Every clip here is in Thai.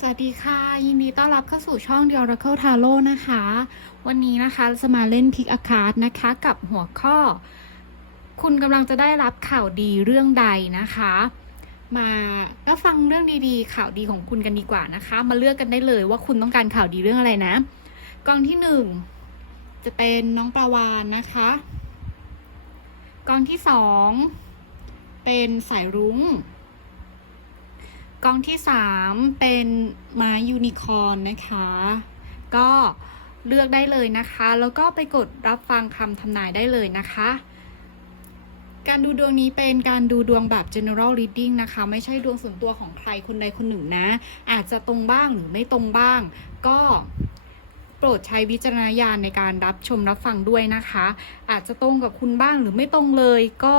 สวัสดีค่ะ ยินดีต้อนรับเข้าสู่ช่อง The Oracle Tarot นะคะ วันนี้นะคะจะมาเล่นพิกอาคาร์ดนะคะกับหัวข้อ คุณกำลังจะได้รับข่าวดีเรื่องใดนะคะ มาแล้วฟังเรื่องดีๆ ข่าวดีของคุณกันดีกว่านะคะ มาเลือกกันได้เลยว่าคุณต้องการข่าวดีเรื่องอะไรนะกองที่หนึ่งจะเป็นน้องปลาวานนะคะกองที่สองเป็นสายรุ้ง กองที่ 3 เป็นม้ายูนิคอร์นนะคะ ก็เลือกได้เลยนะคะ แล้วก็ไปกดรับฟังคำทำนายได้เลยนะคะ การดูดวงนี้เป็นการดูดวงแบบ general reading นะคะ ไม่ใช่ดวงส่วนตัวของใครคนใดคนหนึ่งนะ อาจจะตรงบ้างหรือไม่ตรงบ้าง ก็ รดใช้วิจารณญาณในการรับชมรับฟังด้วยนะคะ อาจจะตรงกับคุณบ้างหรือไม่ตรงเลยก็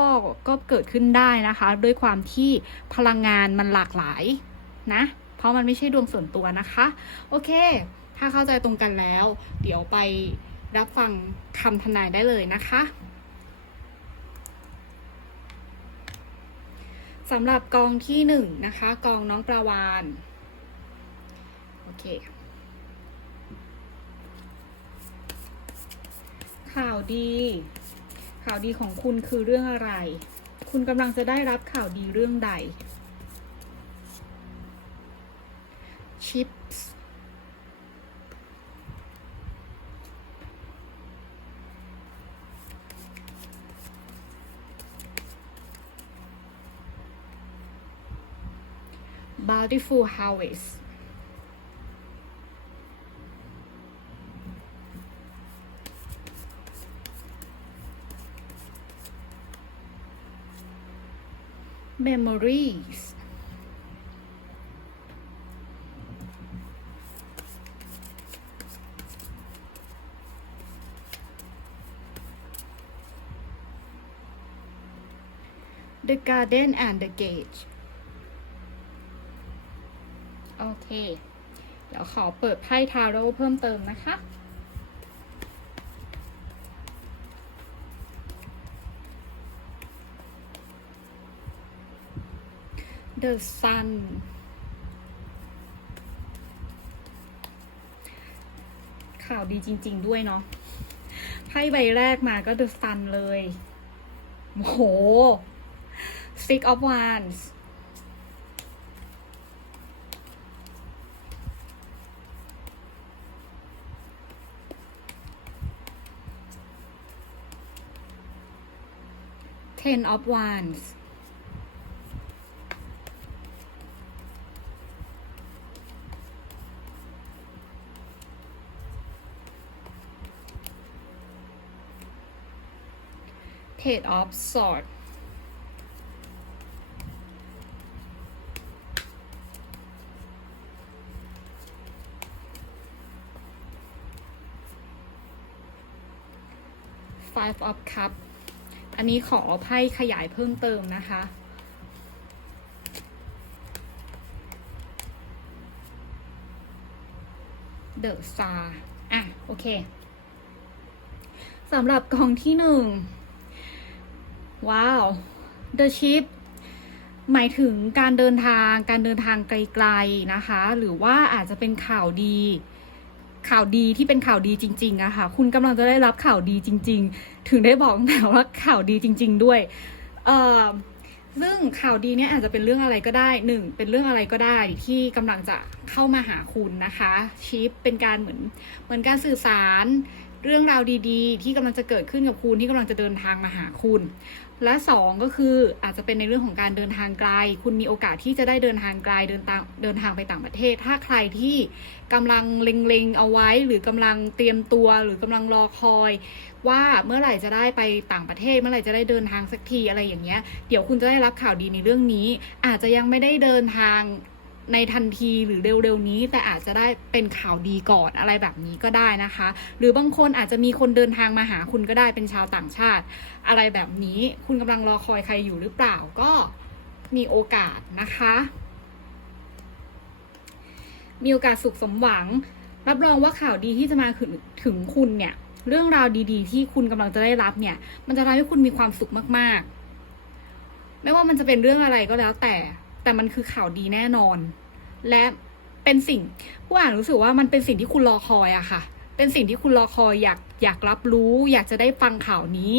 ก็เกิดขึ้นได้นะคะ ด้วยความที่พลังงานมันหลากหลายนะ เพราะมันไม่ใช่ดวงส่วนตัวนะคะ โอเค ถ้าเข้าใจตรงกันแล้ว เดี๋ยวไปรับฟังคำทนายได้เลยนะคะสำหรับกองที่หนึ่งนะคะ กองน้องประวาน โอเค ข่าวดี ข่าวดีของคุณคือเรื่องอะไร คุณกำลังจะได้รับข่าวดีเรื่องใด ชิปส์ Bountiful Harvest เ Memories 'The Garden and the Gate โอเค เดี๋ยวขอเปิดไพ่ทาโร่เพิ่มเติมนะคะ The Sun ข่าวดีจริง ๆ ด้วยเนาะไพ่ใบแรกมาก็ The Sun เลยโอ้โห Six of Wands Ten of Wands Page of Swords Five of Cup อันนี้ขอไพ่ขยายเพิ่มเติมนะคะเดอะซาอะ โอเค สำหรับกองที่หนึ่ง ว้าว The Ship หมายถึงการเดินทางการเดินทางไกลๆนะคะ หรือว่าอาจจะเป็นข่าวดี ข่าวดีที่เป็นข่าวดีจริงๆอะค่ะ คุณกำลังจะได้รับข่าวดีจริง ๆ ถึงได้บอกแต่ว่าข่าวดีจริง ๆ ด้วยเอ่อซึ่งข่าวดีเนี่ยอาจจะเป็นเรื่องอะไรก็ได้หนึ่งเป็นเรื่องอะไรก็ได้ที่กำลังจะเข้ามาหาคุณนะคะชิปเป็นการเหมือนเหมือนการสื่อสาร เรื่องราวดีๆ ที่กำลังจะเกิดขึ้นกับคุณที่กำลังจะเดินทางมาหาคุณ และสองก็คืออาจจะเป็นในเรื่องของการเดินทางไกล คุณมีโอกาสที่จะได้เดินทางไกลเดินทางเดินทางไปต่างประเทศ ถ้าใครที่กำลังเล็งๆเอาไว้ หรือกำลังเตรียมตัวหรือกำลังรอคอย ว่าเมื่อไหร่จะได้ไปต่างประเทศ เมื่อไหร่จะได้เดินทางสักทีอะไรอย่างเงี้ยเดี๋ยวคุณจะได้รับข่าวดีในเรื่องนี้ อาจจะยังไม่ได้เดินทาง ในทันทีหรือเร็วๆนี้ แต่อาจจะได้เป็นข่าวดีก่อนอะไรแบบนี้ก็ได้นะคะ หรือบางคนอาจจะมีคนเดินทางมาหาคุณก็ได้เป็นชาวต่างชาติ อะไรแบบนี้คุณกำลังรอคอยใครอยู่หรือเปล่าก็มีโอกาสนะคะ มีโอกาสสุขสมหวัง รับรองว่าข่าวดีที่จะมาถึงถึงคุณเนี่ย เรื่องราวดีๆ ที่คุณกำลังจะได้รับเนี่ย มันจะทำให้คุณมีความสุขมากๆ ไม่ว่ามันจะเป็นเรื่องอะไรก็แล้วแต่ แต่มันคือข่าวดีแน่นอน และเป็นสิ่งผู้อ่านรู้สึกว่ามันเป็นสิ่งที่คุณรอคอยอะค่ะ เป็นสิ่งที่คุณรอคอยอยากอยากรับรู้ อยากจะได้ฟังข่าวนี้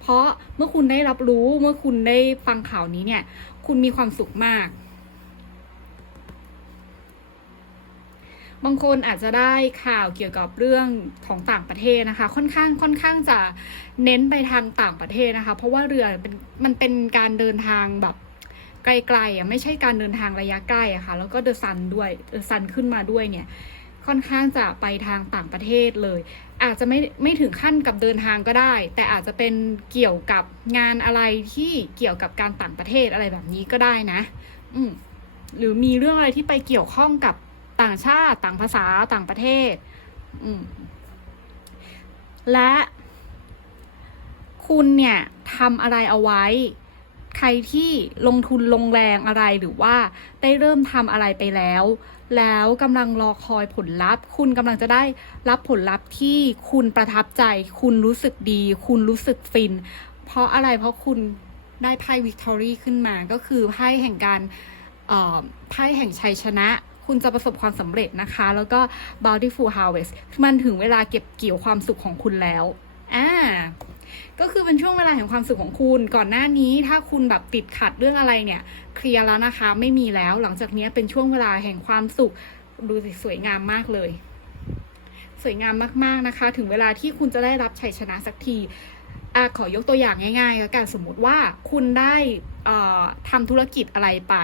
เพราะเมื่อคุณได้รับรู้เมื่อคุณได้ฟังข่าวนี้เนี่ย คุณมีความสุขมากบางคนอาจจะได้ข่าวเกี่ยวกับเรื่องของต่างประเทศนะคะ ค่อนข้างค่อนข้างจะเน้นไปทางต่างประเทศนะคะ เพราะว่าเรือเป็นมันเป็นการเดินทางแบบ ไกลๆอะไม่ใช่การเดินทางระยะใกล้อะค่ะ แล้วก็เดอะซันด้วยเดอะซันขึ้นมาด้วยเนี่ย ค่อนข้างจะไปทางต่างประเทศเลย อาจจะไม่ไม่ถึงขั้นกับเดินทางก็ได้ แต่อาจจะเป็นเกี่ยวกับงานอะไรที่เกี่ยวกับการต่างประเทศอะไรแบบนี้ก็ได้นะ อืมหรือมีเรื่องอะไรที่ไปเกี่ยวข้องกับต่างชาติ ต่างภาษาต่างประเทศ อืมและคุณเนี่ยทำอะไรเอาไว้ ใครที่ลงทุนลงแรงอะไรหรือว่าได้เริ่มทำอะไรไปแล้ว แล้วกำลังรอคอยผลลัพธ์ คุณกำลังจะได้รับผลลัพธ์ที่คุณประทับใจ คุณรู้สึกดี คุณรู้สึกฟิน เพราะอะไรเพราะคุณได้ไพ่วิกตอรี่ขึ้นมาก็คือไพ่แห่งการอ่อไพ่แห่งชัยชนะ คุณจะประสบความสำเร็จนะคะ แล้วก็ bountiful harvest มันถึงเวลาเก็บเกี่ยวความสุขของคุณแล้วอ่า ก็คือเป็นช่วงเวลาแห่งความสุขของคุณ ก่อนหน้านี้ถ้าคุณแบบติดขัดเรื่องอะไรเนี่ย เคลียร์แล้วนะคะ ไม่มีแล้ว หลังจากนี้เป็นช่วงเวลาแห่งความสุข ดูสิสวยงามมากเลย สวยงามมากๆนะคะ ถึงเวลาที่คุณจะได้รับชัยชนะสักทีอขอยกตัวอย่างง่ายๆแล้วกันสมมุติว่าคุณได้เอ่อทำธุรกิจอะไรไป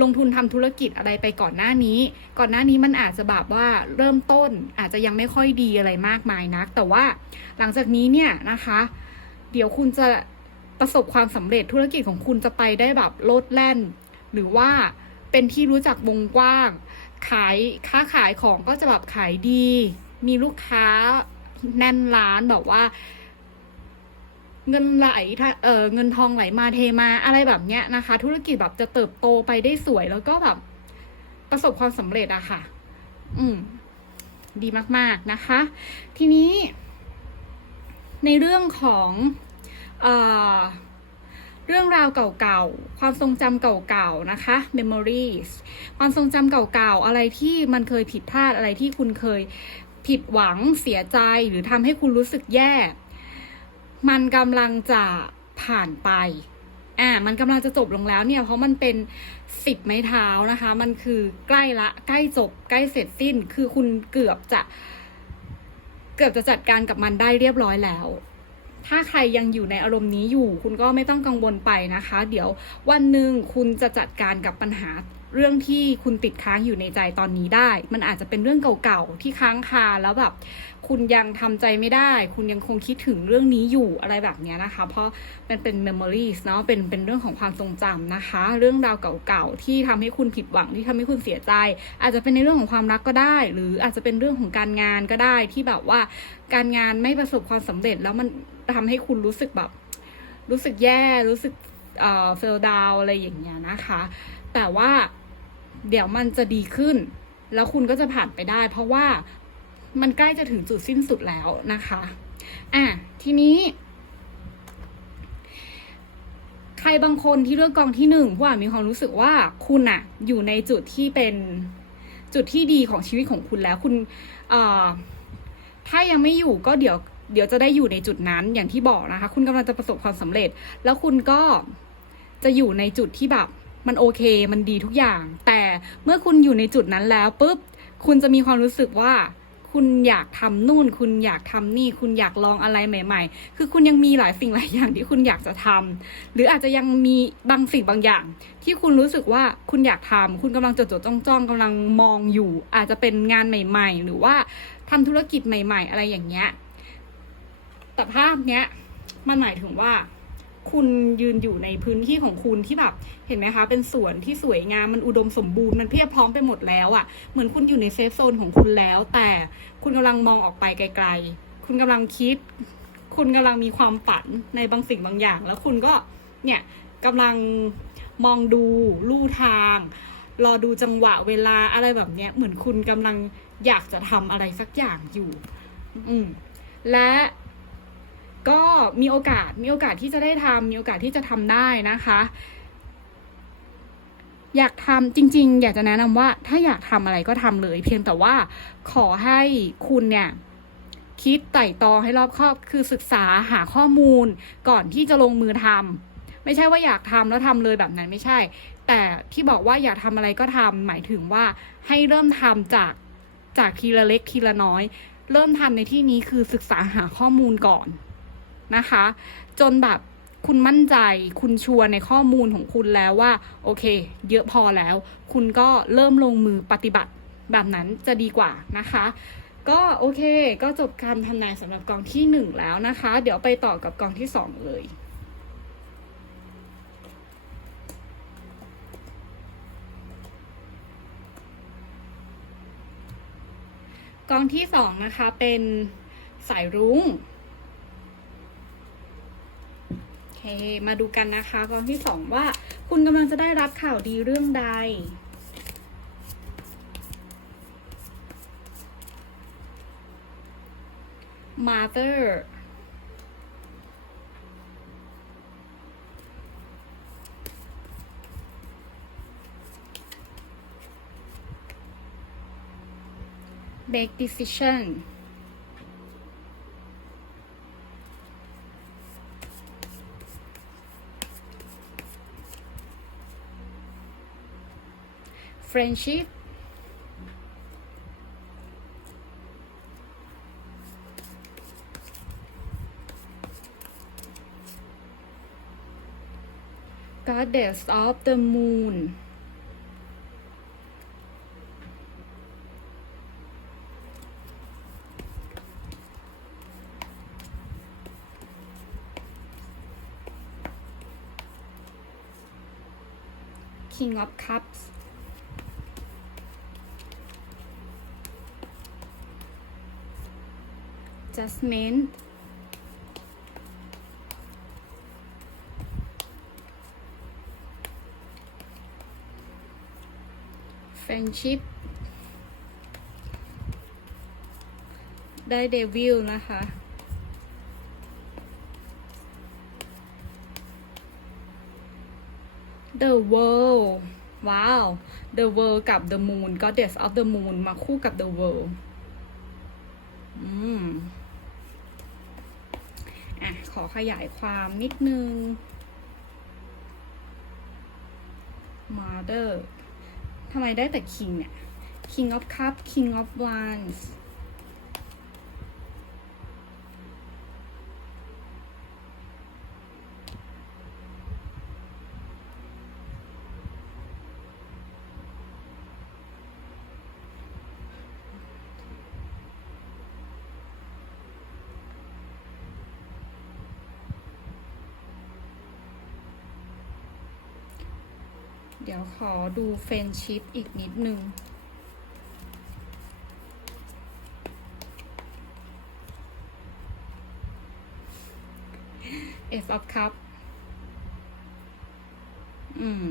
ลงทุนทำธุรกิจอะไรไปก่อนหน้านี้ ก่อนหน้านี้มันอาจจะแบบว่าเริ่มต้นอาจจะยังไม่ค่อยดีอะไรมากมายนัก แต่ว่าหลังจากนี้เนี่ยนะคะ เดี๋ยวคุณจะประสบความสำเร็จธุรกิจของคุณจะไปได้แบบโลดแล่น หรือว่าเป็นที่รู้จักวงกว้าง ขายค้าขายของก็จะแบบขายดี มีลูกค้าแน่นร้านแบบว่า เงินไหลเออเงินทองไหลมาเทมาอะไรแบบเนี้ยนะคะ ธุรกิจแบบจะเติบโตไปได้สวยแล้วก็แบบประสบความสำเร็จอะค่ะ อืม ดีมาก ๆ นะคะ ทีนี้ ในเรื่องของเอเรื่องราวเก่าๆ ความทรงจำเก่าๆ นะคะ memories ความทรงจำเก่าๆ อะไรที่มันเคยผิดพลาดอะไรที่คุณเคยผิดหวังเสียใจหรือทำให้คุณรู้สึกแย่ มันกำลังจะผ่านไปอ่ามันกำลังจะจบลงแล้วเนี่ยเพราะมันเป็นสิบไม้เท้านะคะ มันคือใกล้ละใกล้จบใกล้เสร็จสิ้น คือคุณเกือบจะ เกือบจะจัดการกับมันได้เรียบร้อยแล้ว ถ้าใครยังอยู่ในอารมณ์นี้อยู่ คุณก็ไม่ต้องกังวลไปนะคะ เดี๋ยววันหนึ่งคุณจะจัดการกับปัญหาเรื่องที่คุณติดค้างอยู่ในใจตอนนี้ได้ มันอาจจะเป็นเรื่องเก่าๆที่ค้างคาแล้วแบบ คุณยังทำใจไม่ได้ คุณยังคงคิดถึงเรื่องนี้อยู่อะไรแบบนี้นะคะ เพราะมันเป็น memories เนาะเป็นเป็นเรื่องของความทรงจำนะคะ เรื่องราวเก่าๆที่ทำให้คุณผิดหวังที่ทำให้คุณเสียใจ อาจจะเป็นในเรื่องของความรักก็ได้ หรืออาจจะเป็นเรื่องของการงานก็ได้ที่แบบว่า การงานไม่ประสบความสำเร็จ แล้วมันทำให้คุณรู้สึกแบบ รู้สึกแย่รู้สึกเอ่อ feel down อะไรอย่างเงี้ยนะคะ แต่ว่าเดี๋ยวมันจะดีขึ้น แล้วคุณก็จะผ่านไปได้ เพราะว่า มันใกล้จะถึงจุดสิ้นสุดแล้วนะคะ อะ ทีนี้ ใครบางคนที่เลือกกองที่หนึ่งผู้อ่านมีความรู้สึกว่าคุณอะอยู่ในจุดที่เป็นจุดที่ดีของชีวิตของคุณแล้วคุณอถ้ายังไม่อยู่ก็เดี๋ยวเดี๋ยวจะได้อยู่ในจุดนั้นอย่างที่บอกนะคะ คุณกำลังจะประสบความสำเร็จ แล้วคุณก็จะอยู่ในจุดที่แบบมันโอเค มันดีทุกอย่าง แต่เมื่อคุณอยู่ในจุดนั้นแล้วปุ๊บ คุณจะมีความรู้สึกว่า คุณอยากทำนู่น คุณอยากทำนี่ คุณอยากลองอะไรใหม่ ๆ คือคุณยังมีหลายสิ่งหลายอย่างที่คุณอยากจะทำหรืออาจจะยังมีบางสิ่งบางอย่าง ที่คุณรู้สึกว่าคุณอยากทำคุณกำลังจดจ้องจ้องๆกำลังมองอยู่ อาจจะเป็นงานใหม่ ๆ หรือว่าทำธุรกิจใหม่ ๆ อะไรอย่างเงี้ยแต่ภาพเนี้ยมันหมายถึงว่า คุณยืนอยู่ในพื้นที่ของคุณที่แบบเห็นไหมคะ เป็นสวนที่สวยงามมันอุดมสมบูรณ์มันเพียบพร้อมไปหมดแล้วอะ่ะเหมือนคุณอยู่ในเซฟโซนของคุณแล้ว แต่คุณกำลังมองออกไปไกล ๆ คุณกำลังคิด คุณกำลังมีความฝันในบางสิ่งบางอย่าง แล้วคุณก็เนี่ยกำลังมองดูลู่ทางรอดูจังหวะเวลาอะไรแบบเนี้ย เหมือนคุณกำลังอยากจะทำอะไรสักอย่างอยู่ อืมและ ก็มีโอกาสมีโอกาสที่จะได้ทำมีโอกาสที่จะทำได้นะคะ อยากทำจริง ๆ อยากจะแนะนำว่า ถ้าอยากทำอะไรก็ทำเลย เพียงแต่ว่าขอให้คุณเนี่ยคิดไต่ตองให้รอบคอบคือศึกษาหาข้อมูลก่อนที่จะลงมือทำไม่ใช่ว่าอยากทำแล้วทำเลยแบบนั้นไม่ใช่ แต่ที่บอกว่าอยากทำอะไรก็ทำหมายถึงว่าให้เริ่มทำจากจากทีละเล็กทีละน้อย เริ่มทำในที่นี้คือศึกษาหาข้อมูลก่อน นะคะ จนแบบคุณมั่นใจคุณชัวร์ในข้อมูลของคุณแล้วว่า โอเค เยอะพอแล้ว คุณก็เริ่มลงมือปฏิบัติแบบนั้นจะดีกว่านะคะ ก็โอเค ก็จบการทำนายสำหรับกองที่หนึ่งแล้วนะคะ เดี๋ยวไปต่อกับกองที่สองเลยกองที่สองนะคะเป็นสายรุ้งอ เค มาดูกันนะคะกองที่สองว่า คุณกำลังจะได้รับข่าวดีเรื่องใด mother 'make decision' friendship. Goddess of the moon. King of cups Jasmine friendship ได้เดวิลนะคะ The World ว้าว The World กับ The Moon Goddess of the Moon มาคู่กับ The World อืม อะ ขอขยายความนิดนึง Mother ทำไมได้แต่ King เนี่ย King of cup King of Wands ขอดูเฟนชิพอีกนิดนึง Ace of Cup อืม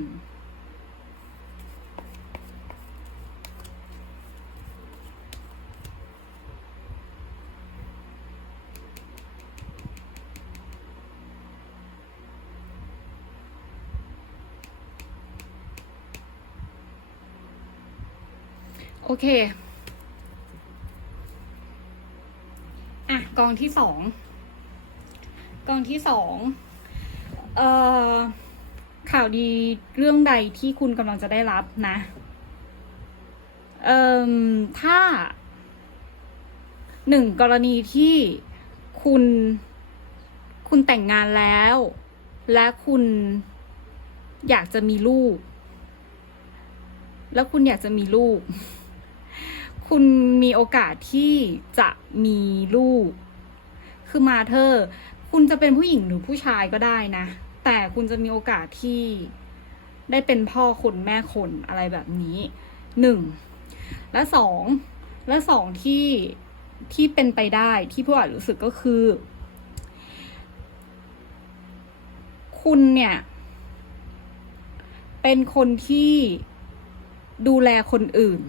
โอเค อะ กองที่สอง กองที่สอง เอ่อ ข่าวดีเรื่องใดที่คุณกำลังจะได้รับนะ เอ่อ ถ้าหนึ่งกรณีที่คุณคุณแต่งงานแล้ว และคุณอยากจะมีลูก แล้วคุณอยากจะมีลูก คุณมีโอกาสที่จะมีลูก คือมาเธอ คุณจะเป็นผู้หญิงหรือผู้ชายก็ได้นะ แต่คุณจะมีโอกาสที่ได้เป็นพ่อคนแม่คนอะไรแบบนี้หนึ่งและสองและสองที่ที่เป็นไปได้ที่ผู้อ่านรู้สึกก็คือ คุณเนี่ย เป็นคนที่ดูแลคนอื่น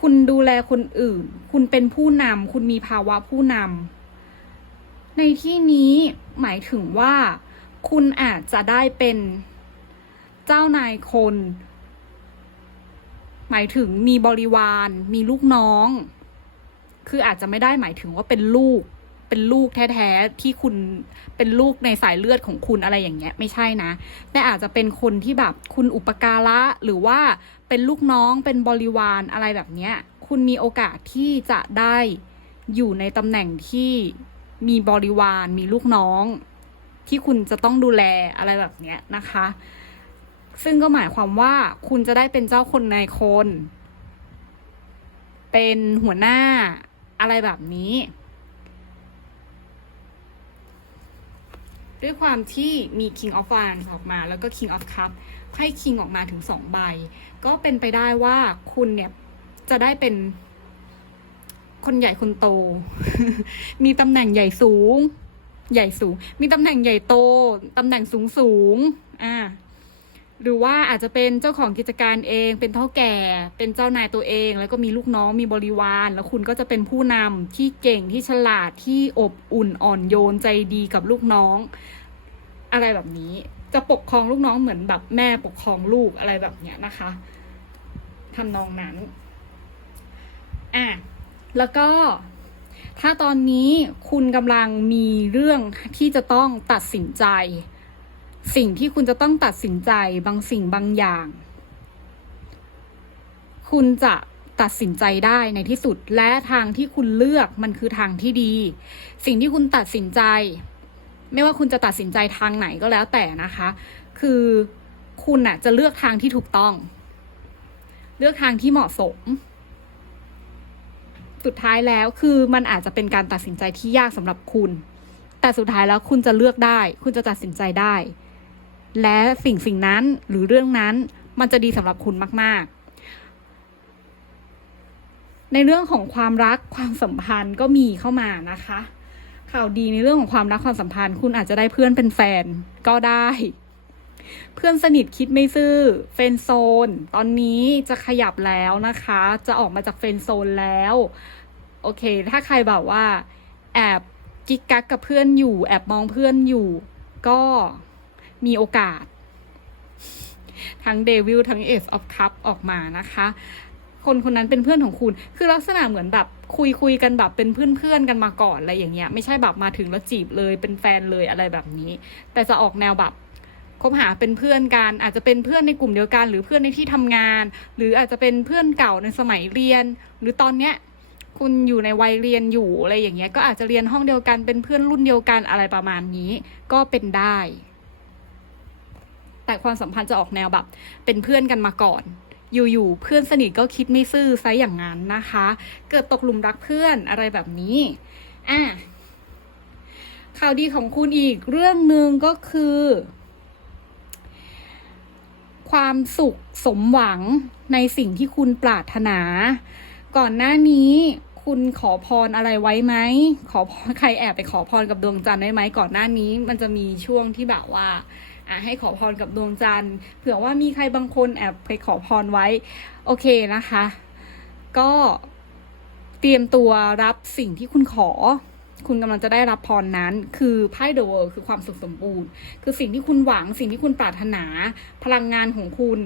คุณดูแลคนอื่น คุณเป็นผู้นำคุณมีภาวะผู้นำในที่นี้หมายถึงว่า คุณอาจจะได้เป็นเจ้านายคน หมายถึงมีบริวาร มีลูกน้อง คืออาจจะไม่ได้หมายถึงว่าเป็นลูก เป็นลูกแท้ๆที่คุณเป็นลูกในสายเลือดของคุณอะไรอย่างเงี้ยไม่ใช่นะ แต่อาจจะเป็นคนที่แบบคุณอุปการะหรือว่าเป็นลูกน้องเป็นบริวารอะไรแบบเนี้ย คุณมีโอกาสที่จะได้อยู่ในตำแหน่งที่มีบริวารมีลูกน้อง ที่คุณจะต้องดูแลอะไรแบบเนี้ยนะคะ ซึ่งก็หมายความว่าคุณจะได้เป็นเจ้าคนนายคน เป็นหัวหน้าอะไรแบบนี้ ด้วยความที่มี King of Wands ออกมา แล้วก็ King of Cup ไพ่ King ออกมาถึงสองใบ ก็เป็นไปได้ว่าคุณเนี่ย จะได้เป็น คนใหญ่คนโต มีตำแหน่งใหญ่สูง ใหญ่สูง มีตำแหน่งใหญ่โต ตำแหน่งสูงสูง อ่า หรือว่าอาจจะเป็นเจ้าของกิจการเอง เป็นเท่าแก่ เป็นเจ้านายตัวเอง แล้วก็มีลูกน้องมีบริวาร แล้วคุณก็จะเป็นผู้นำที่เก่งที่ฉลาดที่อบอุ่นอ่อนโยนใจดีกับลูกน้อง อะไรแบบนี้จะปกครองลูกน้องเหมือนแบบแม่ปกครองลูกอะไรแบบเนี้ยนะคะทำนองนั้นอะแล้วก็ถ้าตอนนี้คุณกำลังมีเรื่องที่จะต้องตัดสินใจ สิ่งที่คุณจะต้องตัดสินใจบางสิ่งบางอย่าง คุณจะตัดสินใจได้ในที่สุดและทางที่คุณเลือกมันคือทางที่ดี สิ่งที่คุณตัดสินใจ ไม่ว่าคุณจะตัดสินใจทางไหนก็แล้วแต่นะคะ คือคุณน่ะจะเลือกทางที่ถูกต้อง เลือกทางที่เหมาะสม สุดท้ายแล้วคือมันอาจจะเป็นการตัดสินใจที่ยากสำหรับคุณ แต่สุดท้ายแล้วคุณจะเลือกได้ คุณจะตัดสินใจได้ และสิ่งสิ่งนั้นหรือเรื่องนั้นมันจะดีสำหรับคุณมาก ๆ ในเรื่องของความรักความสัมพันธ์ก็มีเข้ามานะคะ ข่าวดีในเรื่องของความรักความสัมพันธ์ คุณอาจจะได้เพื่อนเป็นแฟนก็ได้ เพื่อนสนิทคิดไม่ซื่อเฟนโซน ตอนนี้จะขยับแล้วนะคะ จะออกมาจากเฟนโซนแล้ว โอเค ถ้าใครแบบว่า แอบกิ๊กกักกับเพื่อนอยู่ แอบมองเพื่อนอยู่ ก็ มีโอกาส ทั้งเดวิลทั้งเอสออฟคัพออกมานะคะ คนคนนั้นเป็นเพื่อนของคุณ คือลักษณะเหมือนแบบคุยคุยกันแบบเป็นเพื่อนเพื่อนกันมาก่อนอะไรอย่างเงี้ย ไม่ใช่แบบมาถึงแล้วจีบเลยเป็นแฟนเลยอะไรแบบนี้ แต่จะออกแนวแบบคบหาเป็นเพื่อนกันอาจจะเป็นเพื่อนในกลุ่มเดียวกัน หรือเพื่อนในที่ทำงาน หรืออาจจะเป็นเพื่อนเก่าในสมัยเรียน หรือตอนเนี้ยคุณอยู่ในวัยเรียนอยู่อะไรอย่างเงี้ยก็อาจจะเรียนห้องเดียวกันเป็นเพื่อนรุ่นเดียวกันอะไรประมาณนี้ ก็เป็นได้ แต่ความสัมพันธ์จะออกแนวแบบ เป็นเพื่อนกันมาก่อน อยู่ๆเพื่อนสนิทก็คิดไม่ซื่อซะอย่างนั้นนะคะ เกิดตกหลุมรักเพื่อนอะไรแบบนี้อะข่าวดีของคุณอีกเรื่องหนึ่งก็คือ ความสุขสมหวังในสิ่งที่คุณปรารถนา ก่อนหน้านี้คุณขอพรอะไรไว้ไหม ขอพรใครแอบไปขอพรกับดวงจันทร์ได้ไหม ก่อนหน้านี้ มันจะมีช่วงที่แบบว่า อะให้ขอพรกับดวงจันทร์ เผื่อว่ามีใครบางคนแอบไปขอพรไว้ โอเคนะคะ ก็เตรียมตัวรับสิ่งที่คุณขอ คุณกำลังจะได้รับพรนั้น คือไพ่เดอะเวิร์คือความสุขสมบูรณ์ คือสิ่งที่คุณหวัง สิ่งที่คุณปรารถนา พลังงานของคุณ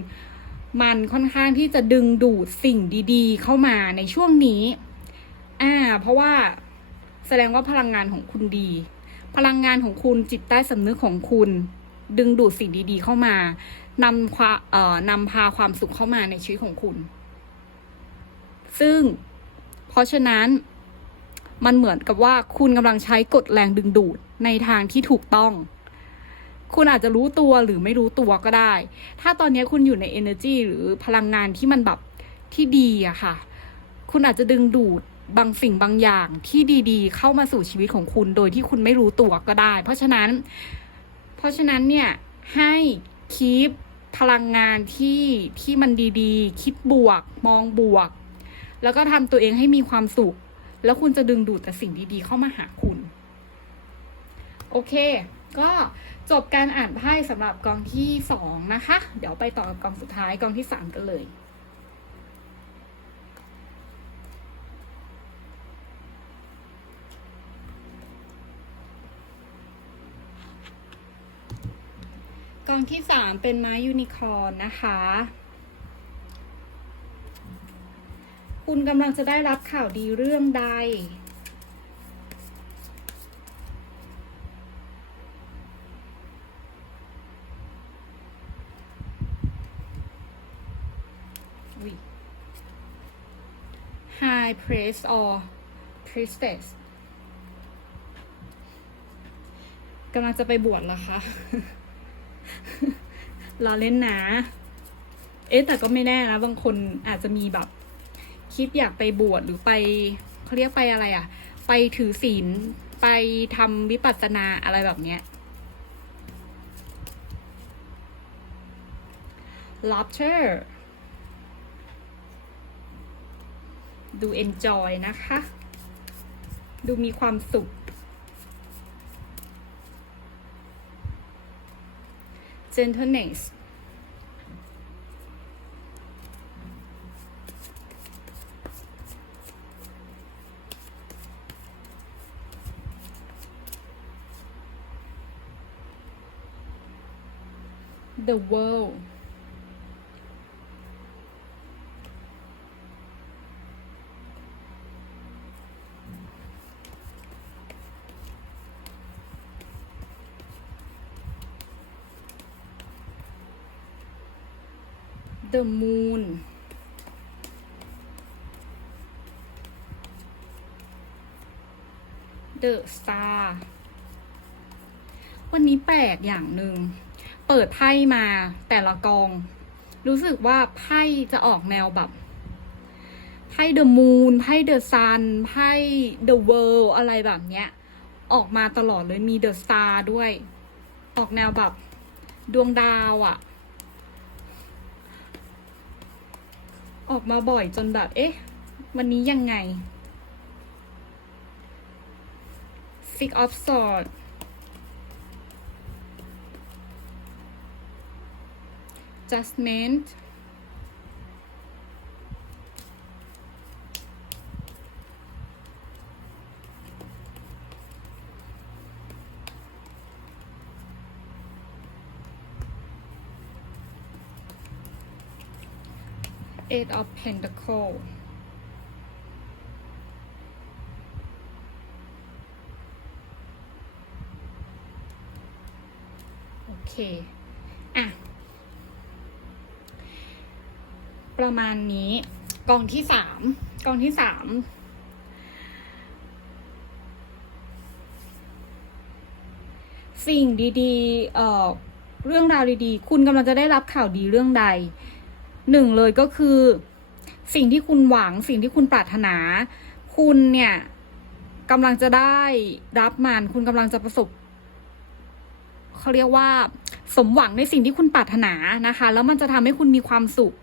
มันค่อนข้างที่จะดึงดูดสิ่งดีๆ เข้ามาในช่วงนี้ อ่า เพราะว่าแสดงว่าพลังงานของคุณดี พลังงานของคุณจิตใต้สำนึกของคุณ ดึงดูดสิ่งดีๆเข้ามานำความเอ่อนำพาความสุขเข้ามาในชีวิตของคุณ ซึ่งเพราะฉะนั้นมันเหมือนกับว่าคุณกำลังใช้กฎแรงดึงดูดในทางที่ถูกต้อง คุณอาจจะรู้ตัวหรือไม่รู้ตัวก็ได้ ถ้าตอนนี้คุณอยู่ใน energy หรือพลังงานที่มันแบบที่ดีอะค่ะ คุณอาจจะดึงดูดบางสิ่งบางอย่างที่ดีๆ เข้ามาสู่ชีวิตของคุณโดยที่คุณไม่รู้ตัวก็ได้ เพราะฉะนั้น ราะฉะนั้นเนี่ยให้คีปพลังงานที่ที่มันดีๆ คิดบวก มองบวก แล้วก็ทำตัวเองให้มีความสุข แล้วคุณจะดึงดูดแต่สิ่งดีๆ เข้ามาหาคุณ โอเค ก็จบการอ่านไพ่สำหรับกองที่สองนะคะ เดี๋ยวไปต่อกับกองสุดท้ายกองที่สามกันเลย องที่สามเป็นไม้ยูนิคอร์นนะคะ คุณกำลังจะได้รับข่าวดีเรื่องใดอุ๊ย High Priest or Priestess กำลังจะไปบวชเหรอคะ รอเล่นนะ เอ๊ะแต่ก็ไม่แน่นะบางคนอาจจะมีแบบคิดอยากไปบวชหรือไปเขาเรียกไปอะไรอะ่ะไปถือศีลไปทำวิปัสสนาอะไรแบบเนี้ย lobster ดู enjoy นะคะ ดูมีความสุข gentleness 'the world 'the moon เดอะสตาร์วันนี้แปลกอย่างหนึ่ง เปิดไพ่มาแต่ละกอง รู้สึกว่าไพ่จะออกแนวแบบไพ่เดอะมูนไพ่เดอะซันไพ่เดอะเวิลอะไรแบบเนี้ย ออกมาตลอดเลยมีเดอะสตาร์ด้วย ออกแนวแบบดวงดาวอะ่ะ ออกมาบ่อยจนแบบ เอ๊ะ วันนี้ยังไง Six of Swords Judgment Eight of Pentacle โอเค อะ ประมาณนี้ กองที่สามกองที่สามสิ่งดีๆเอ่อเรื่องราวดีๆ คุณกำลังจะได้รับข่าวดีเรื่องใด หนึ่งเลยก็คือ สิ่งที่คุณหวังสิ่งที่คุณปรารถนา คุณเนี่ยกำลังจะได้รับมันคุณกำลังจะประสบเขาเรียกว่า สมหวังในสิ่งที่คุณปรารถนานะคะ แล้วมันจะทำให้คุณมีความสุข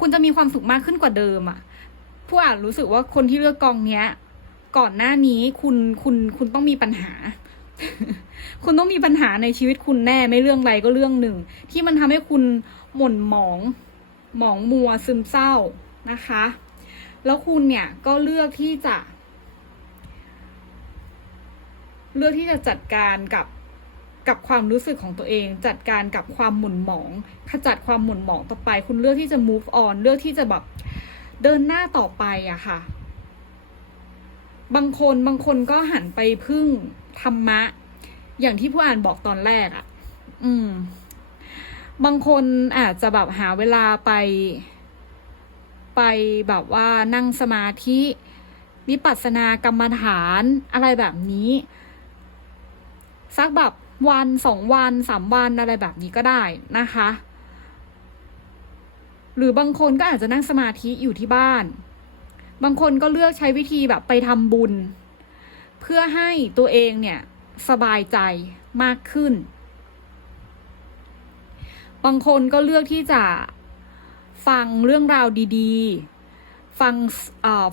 คุณจะมีความสุขมากขึ้นกว่าเดิมอะ่ะผู้อ่านรู้สึกว่าคนที่เลือกกองเนี้ย ก่อนหน้านี้คุณคุณคุณต้องมีปัญหา คุณต้องมีปัญหาในชีวิตคุณแน่ไม่เรื่องใดก็เรื่องหนึ่ง ที่มันทำให้คุณหม่นหมอง หมองมัวซึมเศร้านะคะ แล้วคุณเนี่ยก็เลือกที่จะ เลือกที่จะจัดการกับกับความรู้สึกของตัวเอง จัดการกับความหม่นหมอง ขจัดความหม่นหมองต่อไป คุณเลือกที่จะ move on เลือกที่จะแบบเดินหน้าต่อไปอะค่ะ บางคนบางคนก็หันไปพึ่งธรรมะ อย่างที่ผู้อ่านบอกตอนแรกอะอืม บางคนอาจจะแบบหาเวลาไป ไปแบบว่านั่งสมาธิวิปัสสนากรรมฐานอะไรแบบนี้ สักแบบวันสองวันสามวันอะไรแบบนี้ก็ได้นะคะ หรือบางคนก็อาจจะนั่งสมาธิอยู่ที่บ้าน บางคนก็เลือกใช้วิธีแบบไปทำบุญ เพื่อให้ตัวเองเนี่ยสบายใจมากขึ้น บางคนก็เลือกที่จะฟังเรื่องราวดีๆ ฟัง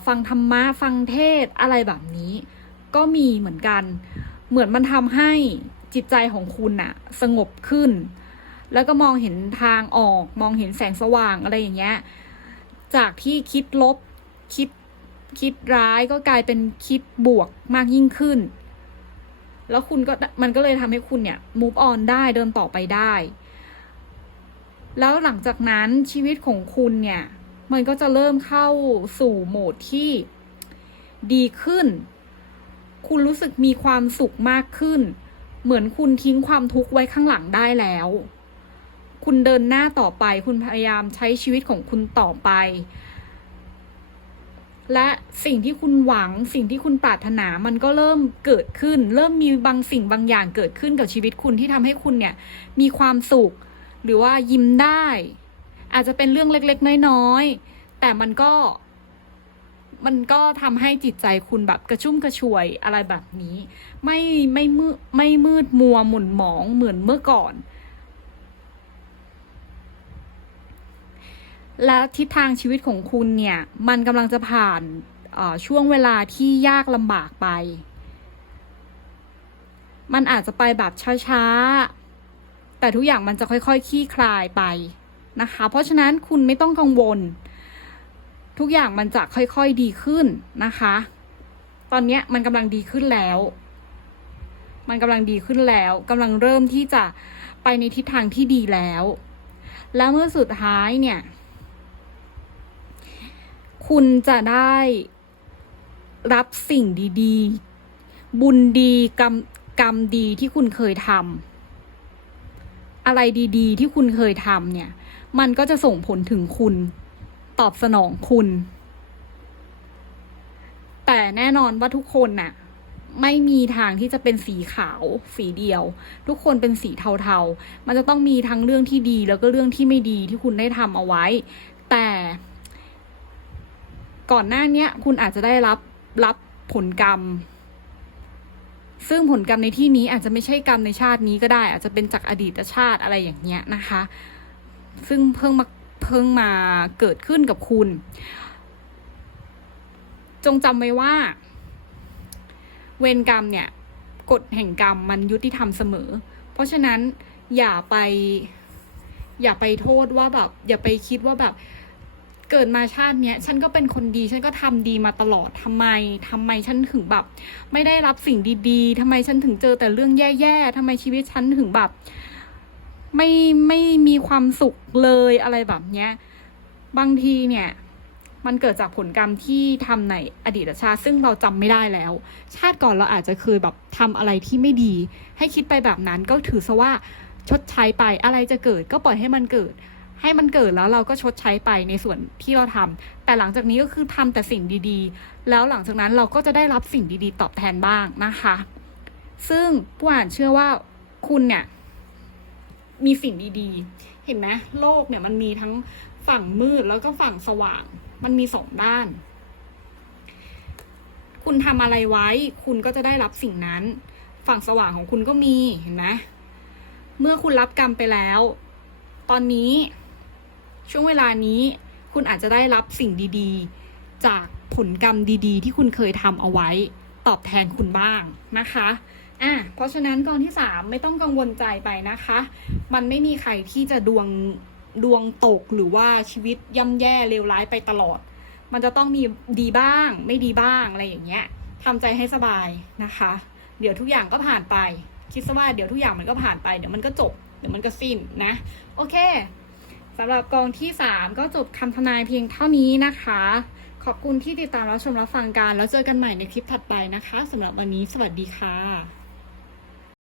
ฟังธรรมะ ฟังเทศอะไรแบบนี้ ก็มีเหมือนกัน เหมือนมันทำให้จิตใจของคุณอะสงบขึ้น แล้วก็มองเห็นทางออก มองเห็นแสงสว่างอะไรอย่างเงี้ย จากที่คิดลบ คิด คิดร้ายก็กลายเป็นคิดบวกมากยิ่งขึ้น แล้วคุณก็มันก็เลยทำให้คุณเนี่ย move on ได้ เดินต่อไปได้ แล้วหลังจากนั้นชีวิตของคุณเนี่ย มันก็จะเริ่มเข้าสู่โหมดที่ดีขึ้น คุณรู้สึกมีความสุขมากขึ้น เหมือนคุณทิ้งความทุกข์ไว้ข้างหลังได้แล้ว คุณเดินหน้าต่อไป คุณพยายามใช้ชีวิตของคุณต่อไป และสิ่งที่คุณหวัง สิ่งที่คุณปรารถนา มันก็เริ่มเกิดขึ้น เริ่มมีบางสิ่งบางอย่างเกิดขึ้นกับชีวิตคุณที่ทำให้คุณเนี่ย มีความสุข หรือว่ายิ้มได้ อาจจะเป็นเรื่องเล็กๆ น้อยๆ แต่มันก็ มันก็ทำให้จิตใจคุณแบบกระชุ่มกระชวยอะไรแบบนี้ ไม่ไม่มืดไม่มืดมัวหมุนหมองเหมือนเมื่อก่อน และทิศทางชีวิตของคุณเนี่ย มันกำลังจะผ่านช่วงเวลาที่ยากลำบากไป มันอาจจะไปแบบช้าๆ แต่ทุกอย่างมันจะค่อยๆคลี่คลายไปนะคะ เพราะฉะนั้นคุณไม่ต้องกังวล ทุกอย่างมันจะค่อยๆดีขึ้นนะคะ ตอนนี้มันกำลังดีขึ้นแล้ว มันกำลังดีขึ้นแล้วกำลังเริ่มที่จะไปในทิศทางที่ดีแล้ว แล้วเมื่อสุดท้ายเนี่ย คุณจะได้รับสิ่งดีๆ บุญดีกรรมกรรมดีที่คุณเคยทำ อะไรดีๆ ที่คุณเคยทำเนี่ย มันก็จะส่งผลถึงคุณ ตอบสนองคุณ แต่แน่นอนว่าทุกคนน่ะ ไม่มีทางที่จะเป็นสีขาวสีเดียว ทุกคนเป็นสีเทาๆ มันจะต้องมีทั้งเรื่องที่ดีแล้วก็เรื่องที่ไม่ดีที่คุณได้ทำเอาไว้ แต่ก่อนหน้านี้คุณอาจจะได้รับรับผลกรรม ซึ่งผลกรรมในที่นี้อาจจะไม่ใช่กรรมในชาตินี้ก็ได้ อาจจะเป็นจากอดีตชาติอะไรอย่างเงี้ยนะคะ ซึ่งเพิ่งมาเพิ่งมาเกิดขึ้นกับคุณ จงจำไว้ว่า เวรกรรมเนี่ยกฎแห่งกรรมมันยุติธรรมเสมอ เพราะฉะนั้นอย่าไป อย่าไปโทษว่าแบบ อย่าไปคิดว่าแบบ เกิดมาชาติเนี้ยฉันก็เป็นคนดีฉันก็ทำดีมาตลอดทำไมทำไมฉันถึงแบบ ไม่ได้รับสิ่งดีๆทำไมฉันถึงเจอแต่เรื่องแย่ๆทำไมชีวิตฉันถึงแบบ ไม่ไม่มีความสุขเลยอะไรแบบเนี้ยบางทีเนี่ยมันเกิดจากผลกรรมที่ทำในอดีตชาติซึ่งเราจำไม่ได้แล้ว ชาติก่อนเราอาจจะเคยแบบทำอะไรที่ไม่ดี ให้คิดไปแบบนั้นก็ถือซะว่าชดใช้ไปอะไรจะเกิดก็ปล่อยให้มันเกิด ให้มันเกิดแล้วเราก็ชดใช้ไปในส่วนที่เราทำแต่หลังจากนี้ก็คือทำแต่สิ่งดีๆ แล้วหลังจากนั้นเราก็จะได้รับสิ่งดีๆ ตอบแทนบ้างนะคะ ซึ่งผู้อ่านเชื่อว่าคุณเนี่ยมีสิ่งดีๆ เห็นไหมโลกเนี่ยมันมีทั้งฝั่งมืดแล้วก็ฝั่งสว่าง มันมีสองด้าน คุณทำอะไรไว้ คุณก็จะได้รับสิ่งนั้น ฝั่งสว่างของคุณก็มีเห็นไหมเมื่อคุณรับกรรมไปแล้ว ตอนนี้ ช่วงเวลานี้คุณอาจจะได้รับสิ่งดีๆ จากผลกรรมดีๆ ที่คุณเคยทำเอาไว้ตอบแทนคุณบ้างนะคะอะเพราะฉะนั้นกองที่สามไม่ต้องกังวลใจไปนะคะ มันไม่มีใครที่จะดวงดวงตกหรือว่าชีวิตย่ำแย่เลวร้ายไปตลอด มันจะต้องมีดีบ้าง ไม่ดีบ้างอะไรอย่างเงี้ยทำใจให้สบายนะคะ เดี๋ยวทุกอย่างก็ผ่านไป คิดซะว่าเดี๋ยวทุกอย่างมันก็ผ่านไป เดี๋ยวมันก็จบ เดี๋ยวมันก็สิ้นนะ โอเค สำหรับกองที่สามก็จบคำทำนายเพียงเท่านี้นะคะ ขอบคุณที่ติดตามรับชมรับฟังกัน แล้วเจอกันใหม่ในคลิปถัดไปนะคะสำหรับวันนี้สวัสดีค่ะ